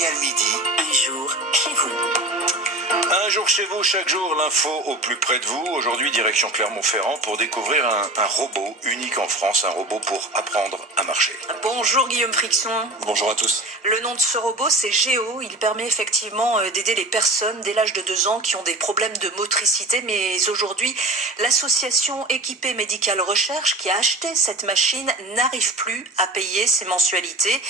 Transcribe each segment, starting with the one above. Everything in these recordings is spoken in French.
RTL Midi. Un jour chez vous. Un jour chez vous, chaque jour, l'info au plus près de vous. Aujourd'hui, direction Clermont-Ferrand pour découvrir un robot unique en France, un robot pour apprendre à marcher. Bonjour Guillaume Frixon. Bonjour à tous. Le nom de ce robot, c'est Géo. Il permet effectivement d'aider les personnes dès l'âge de 2 ans qui ont des problèmes de motricité. Mais aujourd'hui, l'association Équipée Médicale Recherche qui a acheté cette machine n'arrive plus à payer ses mensualités.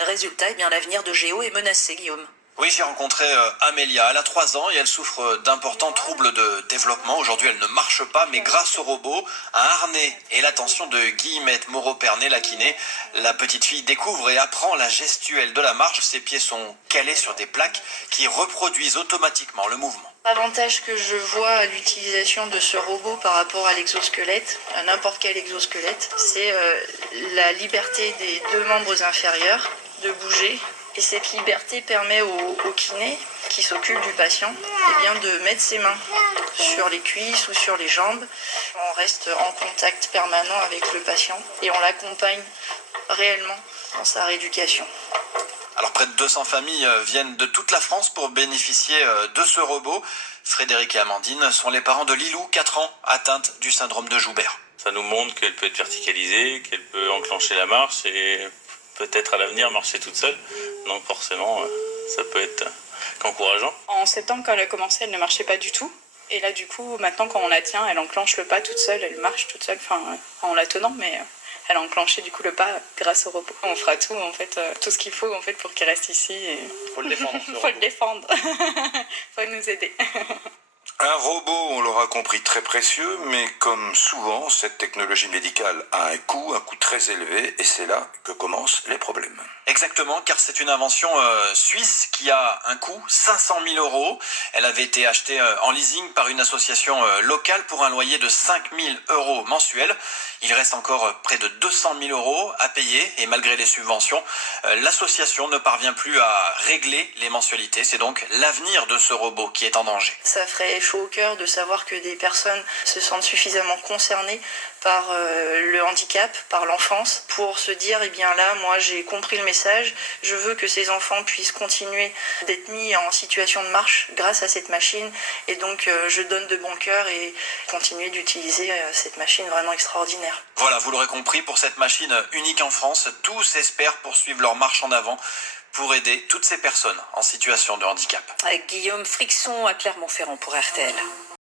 Résultat, l'avenir de Géo est menacé, Guillaume. Oui, j'ai rencontré Amélia. Elle a 3 ans et elle souffre d'importants troubles de développement. Aujourd'hui, elle ne marche pas, mais grâce au robot, un harnais et l'attention de Guillemette Moreau-Pernet, la kiné, la petite fille découvre et apprend la gestuelle de la marche. Ses pieds sont calés sur des plaques qui reproduisent automatiquement le mouvement. L'avantage que je vois à l'utilisation de ce robot par rapport à l'exosquelette, à n'importe quel exosquelette, c'est la liberté des 2 membres inférieurs de bouger. Et cette liberté permet au kiné qui s'occupe du patient de mettre ses mains sur les cuisses ou sur les jambes. On reste en contact permanent avec le patient et on l'accompagne réellement dans sa rééducation. Alors près de 200 familles viennent de toute la France pour bénéficier de ce robot. Frédéric et Amandine sont les parents de Lilou, 4 ans, atteinte du syndrome de Joubert. Ça nous montre qu'elle peut être verticalisée, qu'elle peut enclencher la marche et peut-être à l'avenir marcher toute seule. Donc forcément, ça peut être qu'encourageant. En septembre, quand elle a commencé, elle ne marchait pas du tout. Et là, du coup, maintenant, quand on la tient, elle enclenche le pas toute seule, elle marche toute seule, en la tenant, mais elle a enclenché du coup le pas grâce au robot. On fera tout, tout ce qu'il faut pour qu'il reste ici. Et... Faut le défendre. Faut le défendre. Faut nous aider. Un robot, on l'aura compris, très précieux, mais comme souvent, cette technologie médicale a un coût très élevé, et c'est là que commencent les problèmes. Exactement, car c'est une invention suisse qui a un coût, 500 000 €. Elle avait été achetée en leasing par une association locale pour un loyer de 5 000 € mensuels. Il reste encore près de 200 000 € à payer, et malgré les subventions, l'association ne parvient plus à régler les mensualités. C'est donc l'avenir de ce robot qui est en danger. Ça ferait chaud au cœur de savoir que des personnes se sentent suffisamment concernées par le handicap, par l'enfance, pour se dire, là, moi j'ai compris le message, je veux que ces enfants puissent continuer d'être mis en situation de marche grâce à cette machine, et donc je donne de bon cœur et continuer d'utiliser cette machine vraiment extraordinaire. Voilà, vous l'aurez compris, pour cette machine unique en France, tous espèrent poursuivre leur marche en avant pour aider toutes ces personnes en situation de handicap. Avec Guillaume Frixon à Clermont-Ferrand pour RTL.